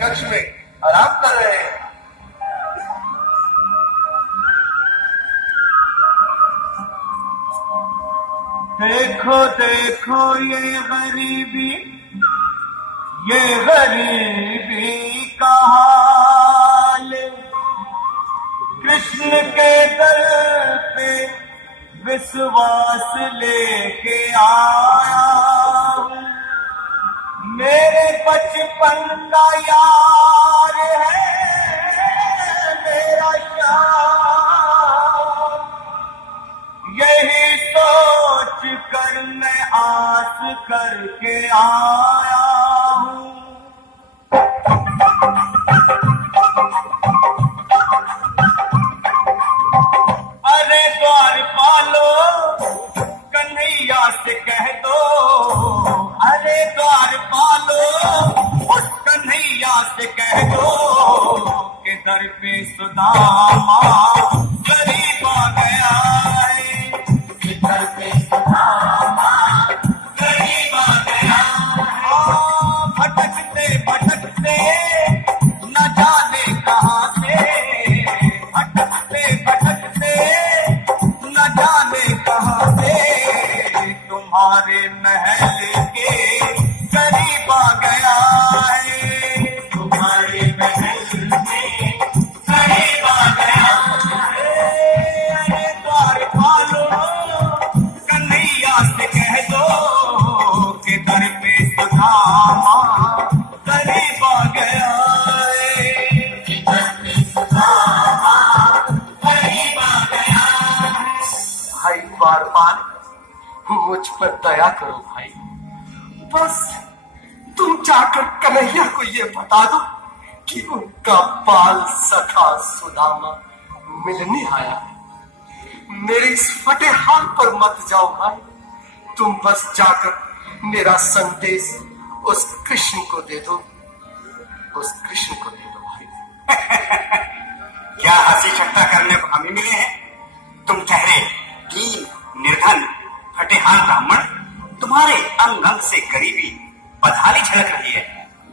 कक्ष में आराम कर रहे हैं। देखो देखो ये गरीबी का हाल, कृष्ण के दर पे विश्वास लेके आया। मेरे बचपन का यार है मेरा श्याम, यही सोच कर मैं आस करके आया हूँ। अरे द्वारपालो कन्हैया से कह दो, अरे द्वारपालो उस कन्हैया से कह दो कि दर पे सुदामा गरीब आ गया है, कि दर पे सुदामा गरीब आ गया। भटकते भटकते न जाने कहाँ से, भटकते भटकते न जाने कहाँ से तुम्हारे महल के करीब आ गया है, तुम्हारे महल में करीब आ गया है। अरे द्वारपालो कन्हैया से कह दो कि दर पे सुदामा करीब आ गया है, कि दर पे सुदामा करीब आ गया है। भाई द्वारपाल, मुझ पर दया करो भाई। बस तुम जाकर कन्हैया को ये बता दो कि उनका बाल सखा सुदामा मिलने आया है। मेरे इस फटे हाल पर मत जाओ भाई, तुम बस जाकर मेरा संदेश उस कृष्ण को दे दो, उस कृष्ण को दे दो भाई। क्या हंसी ठट्टा करने को हमें मिले हैं? तुम ठहरे दीन निर्धन फटे हाल ब्राह्मण, तुम्हारे अंग अंग से गरीबी पधाली झलक रही है।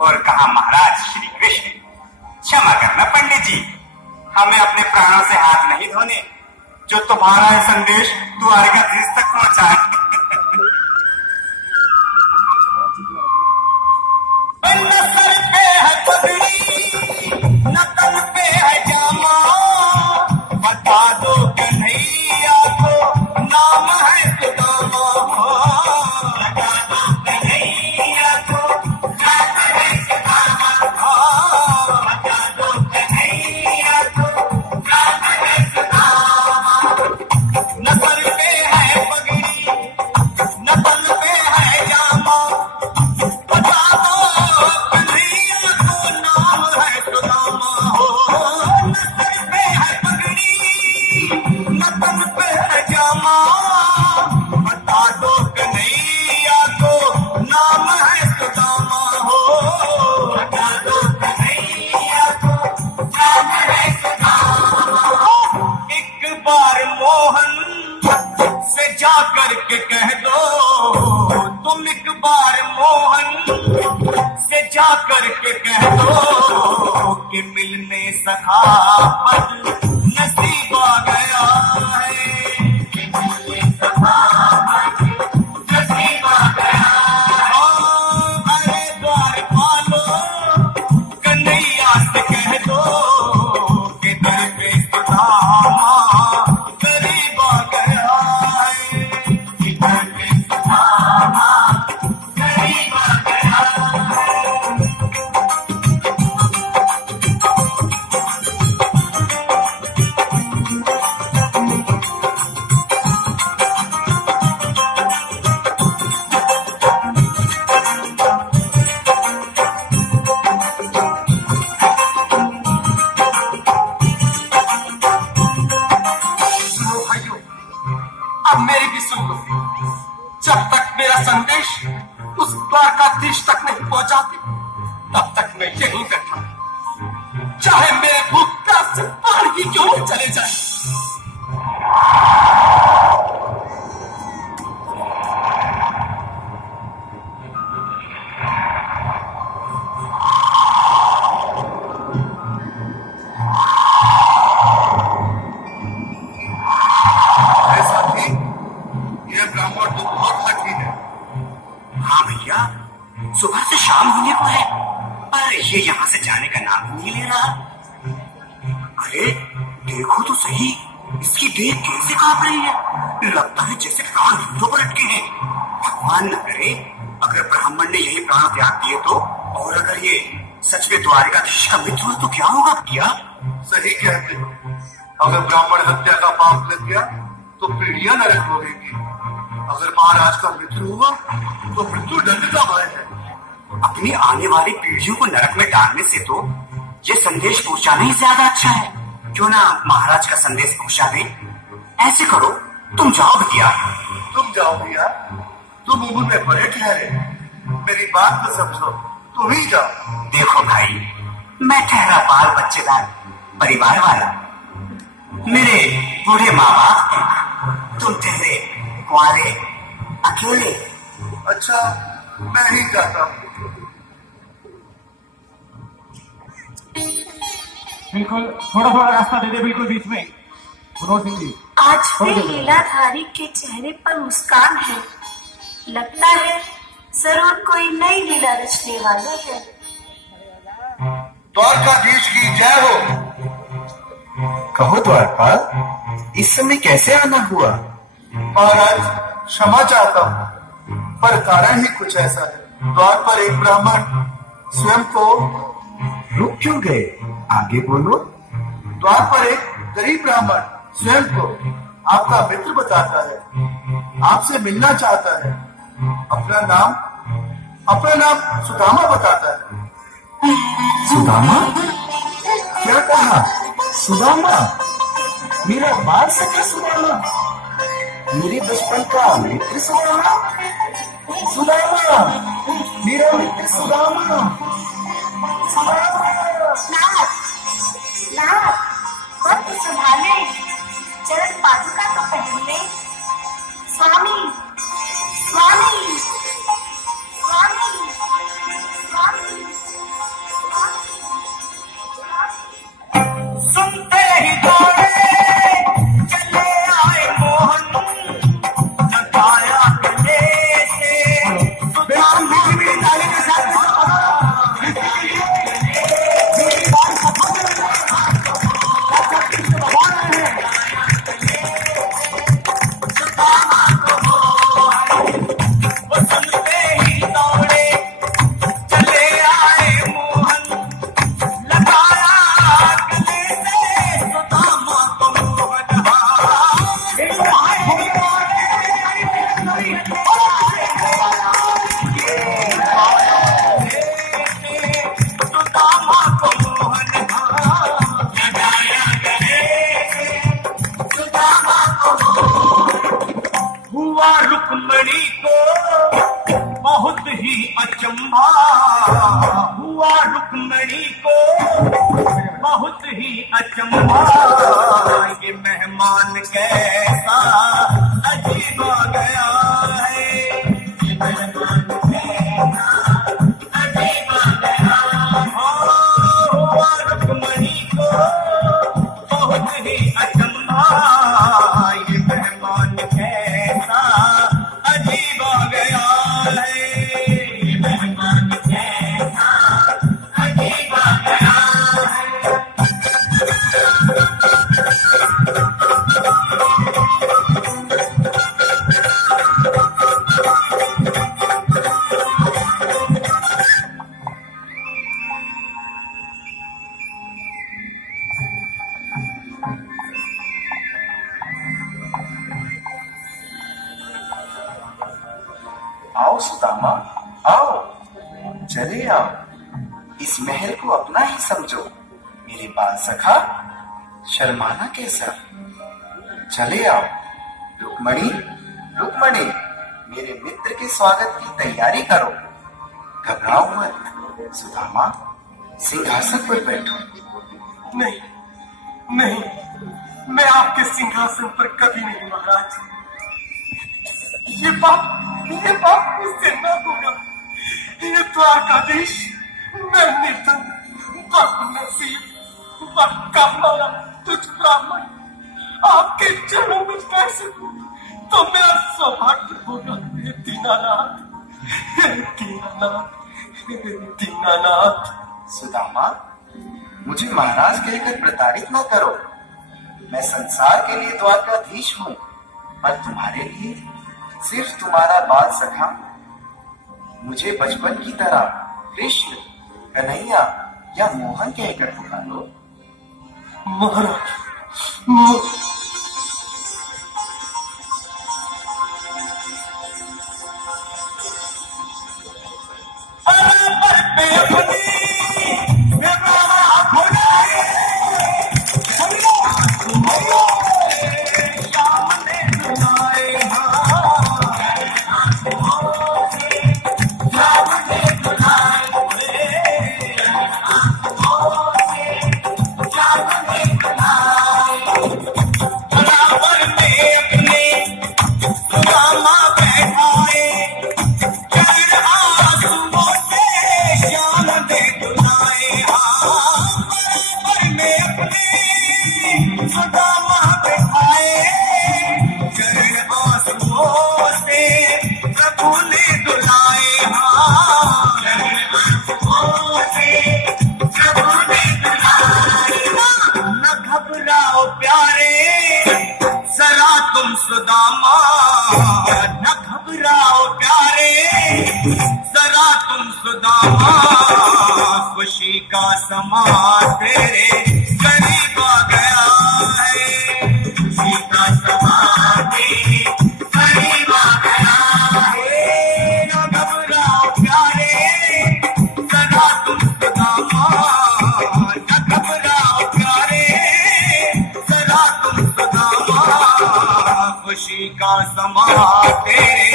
और कहा महाराज श्री कृष्ण, क्षमा करना पंडित जी, हमें अपने प्राणों से हाथ नहीं धोने, जो तुम्हारा संदेश द्वारकाधीश तक पहुंचा। न सर पे है पगड़ी न तन पे है जामा, बता दो कन्हैया को नाम है सुदामा, बता दो कन्हैया को नाम है सुदामा, बता दो कन्हैया को नाम है सुदामा। न सर पे है पगड़ी न तन पे है जामा, बता दो कन्हैया को नाम है सुदामा हो। न सर पे है पगड़ी न तन पे है जामा, बता दो कन्हैया को नाम है सुदामा हो, बता दो कन्हैया को नाम है सुदामा। एक बार मोहन से जाकर के कह दो, तुम एक बार मोहन से जाकर के कह दो कि मिलने सखा पद नसीब आ गया है, कि मिलने सखा पद नसीब आ गया है। अरे द्वारपालो कन्हैया से कह दो कि दर पे सुदामा गरीब आ गया है, कि दर पे सुदामा गरीब आ गया है। सुनो भाइयों, अब मेरी भी सुन लो। जब तक मेरा संदेश उस द्वारकाधीश तक नहीं पहुंचाते, तब तक मैं यहीं बैठा, चाहे मेरे भूख प्यास से बाहर ही क्यों न चले जाए। ये यहाँ से जाने का नाम नहीं ले रहा। अरे देखो तो सही, इसकी देह कैसे कांप रही है, लगता है जैसे प्राण हिंदों पर अटके हैं। भगवान न करे अगर ब्राह्मण ने यही प्राण त्याग दिए तो, और अगर ये सच में द्वारिकाधीश का मित्र हुआ तो क्या होगा? क्या सही कहते हो, अगर ब्राह्मण हत्या का पाप लग गया तो पीढ़ियां नरक भोगेगी। अगर महाराज का मित्र हुआ तो मृत्यु दंड का भय है। अपनी आने वाली पीढ़ियों को नरक में डालने से तो ये संदेश पहुंचाना ही ज्यादा अच्छा है। क्यों ना महाराज का संदेश पहुंचा दे? ऐसे करो, तुम जाओ भैया। तुम जाओ भैया, तुम उम्र में बड़े ठहरे, मेरी बात तो समझो, तुम ही जाओ। देखो भाई, मैं ठहरा बाल बच्चेदार परिवार वाला, मेरे बूढ़े माँ बाप हैं, तुम ठहरे कुंवारे अकेले। अच्छा, मैं ही जाता हूँ। बिल्कुल, थोड़ा थोड़ा रास्ता दे दे, बिल्कुल बीच में। मनोज सिंह जी, आज भी लीलाधारी के चेहरे पर मुस्कान है, लगता है जरूर कोई नई लीला रचने वाले हैं। द्वारकाधीश की जय हो। कहो द्वारपाल, इस समय कैसे आना हुआ? महाराज क्षमा चाहता हूँ, पर कारण ही कुछ ऐसा है। द्वार पर एक ब्राह्मण स्वयं को रुक क्यों गए? आगे बोलो। द्वार पर एक गरीब ब्राह्मण स्वयं को आपका मित्र बताता है, आपसे मिलना चाहता है। अपना नाम सुदामा बताता है। सुदामा? क्या कहा? सुदामा? मेरा बाल सखा सुदामा, मेरे बचपन का मित्र सुदामा, सुदामा, मेरा मित्र सुदामा, सुदामा। नाथ, वक्त संभाले, चरण पादुका तो पहन ले। स्वामी, स्वामी, स्वामी, स्वामी, सुनते ही दौड़े चले आए मोहन, लगाया गले से सुदामा की ताली के साथ। रुक्मणी को बहुत ही अचंभा हुआ, रुक्मणी को बहुत ही अचंभा, ये मेहमान कैसा अजीब आ गया है, ये मेहमान कैसा अजीब आ गया है। हुआ रुक्मणी को बहुत ही अचंभा, ये मेहमान कैसा अजीब आ गया है, ये मेहमान कैसा अजीब आ गया है। आओ सुदामा, आओ, चले आओ, इस महल को अपना ही समझो। मेरे बाल सखा, शर्माना कैसा? चले आओ। रुक्मणी, रुक्मणी, मेरे मित्र के स्वागत की तैयारी करो, घबराओ मत। सुदामा, सिंहासन पर बैठो। नहीं, नहीं, मैं आपके सिंहासन पर कभी नहीं महाराज। ये पाप मुझसे न होगा। ये द्वारकाधीश, मैं निर्धन, बदनसीब, बदकामारा तुझ ब्राह्मण आपके चरणों में कैसे हूँ तो मेरा सौभाग्य होगा। दीनानाथ, दीनानाथ, दीनानाथ। सुदामा, मुझे महाराज कहकर प्रताड़ित न करो। मैं संसार के लिए द्वारकाधीश हूँ, पर तुम्हारे लिए सिर्फ तुम्हारा बाल सखा। मुझे बचपन की तरह कृष्ण, कन्हैया या मोहन कहकर पुकारो। महाराज, सुदामा, न घबराओ प्यारे, जरा तुम सुदामा, खुशी का समा तेरे करीब आ गया है, खुशी का समा तेरे करीब आ गया है। न घबराओ प्यारे, जरा तुम सुदामा, न घबराओ प्यारे, जरा तुम सुदामा, खुशी का समा तेरे